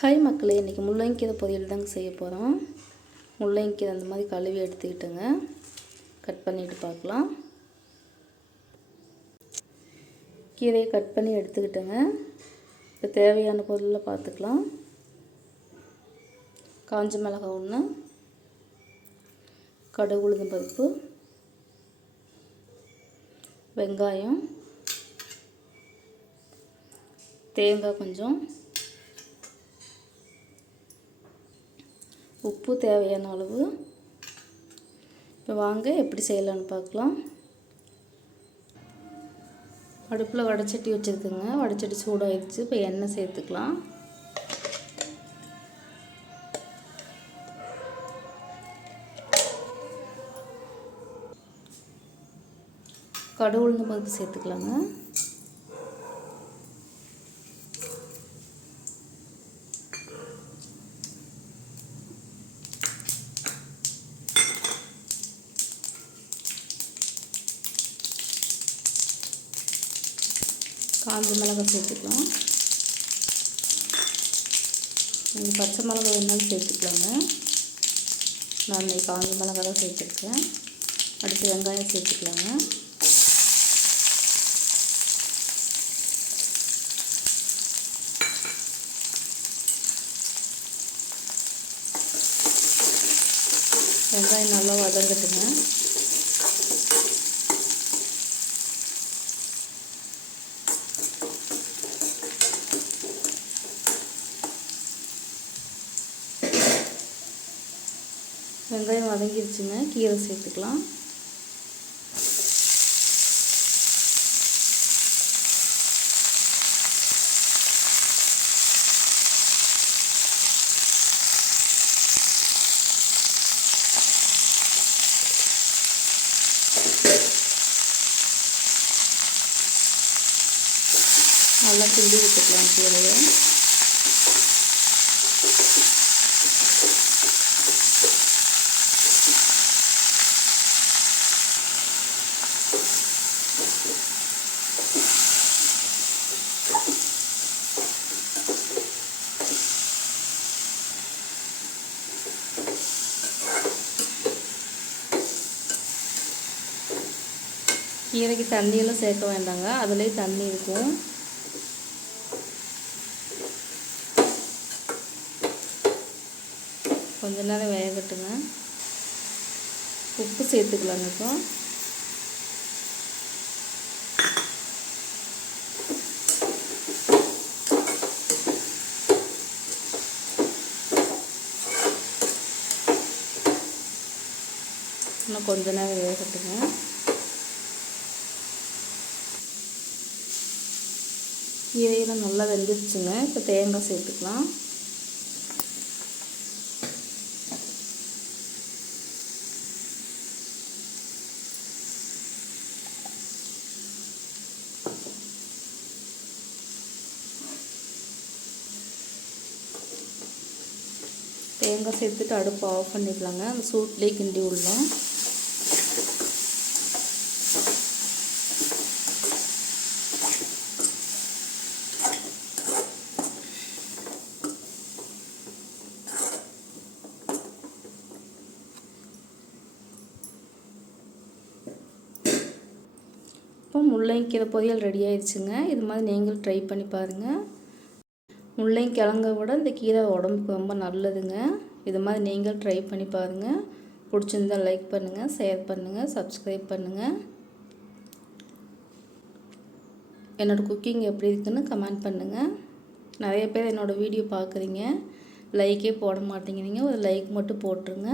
Hi மக்களே, இன்றைக்கி முள்ளங்கீரை பொரியல் தாங்க செய்ய போகிறோம். முள்ளங்கீரை அந்த மாதிரி கழுவி எடுத்துக்கிட்டுங்க கட் பண்ணிவிட்டு பார்க்கலாம். கீரையை கட் பண்ணி எடுத்துக்கிட்டுங்க. இப்போ தேவையான பொருளை பார்த்துக்கலாம். காஞ்ச மிளகாய் 1, கடுகு உளுந்தம் பருப்பு, வெங்காயம், தேங்காய் கொஞ்சம், உப்பு தேவையான அளவு. இப்போ வாங்க எப்படி செய்யலான்னு பார்க்கலாம். அடுப்பில் வடைச்சட்டி வச்சுருக்குங்க. வடைச்சட்டி சூடாகிடுச்சு. இப்போ எண்ணெய் சேர்த்துக்கலாம். கடுகு உளுந்தம் பருப்பு சேர்த்துக்கலாங்க. காஞ்ச மிளகாய் சேர்த்துக்கலாம். நீங்கள் பச்சை மிளகாய் வேணாலும் சேர்த்துக்கலாங்க. நான் இன்னைக்கு காஞ்ச மிளகாய் தான் சேர்த்துருக்கேன். அடுத்து வெங்காயம் சேர்த்துக்கலாங்க. வெங்காயம் நல்லா வதங்கட்டுங்க. வெங்காயம் வதங்கிருச்சுங்க. கீரை சேர்த்துக்கலாம். நல்லா கிண்டி விட்டுக்கலாம் கீரையை. கீரைக்கு தண்ணியெல்லாம் சேர்க்க வேண்டாங்க, அதுலேயே தண்ணி இருக்கும். கொஞ்ச நேரம் வேகட்டுங்க. உப்பு சேர்த்துக்கலாங்க. இப்போ இன்னும் கொஞ்ச நேரம் வேகட்டுங்க. கீரையெல்லாம் நல்லா வெந்துருச்சுங்க. இப்போ தேங்காய் சேர்த்துக்கலாம். தேங்காய் சேர்த்துட்டு அடுப்பு ஆஃப் பண்ணிக்கலாங்க. அந்த சூட்லேயே கிண்டி விடலாம். இப்போ முள்ளங்கீரை பொரியல் ரெடி ஆயிடுச்சுங்க. இது மாதிரி நீங்களும் ட்ரை பண்ணி பாருங்கள். முள்ளங்கிழங்கை விட இந்த கீரை உடம்புக்கு ரொம்ப நல்லதுங்க. இது மாதிரி நீங்கள் ட்ரை பண்ணி பாருங்கள். பிடிச்சிருந்தால் லைக் பண்ணுங்கள், ஷேர் பண்ணுங்கள், சப்ஸ்கிரைப் பண்ணுங்கள். என்னோடய குக்கிங் எப்படி இருக்குன்னு கமெண்ட் பண்ணுங்கள். நிறைய பேர் என்னோடய வீடியோ பார்க்குறீங்க, லைக்கே போட மாட்டேங்கிறீங்க. ஒரு லைக் மட்டும் போட்டுருங்க.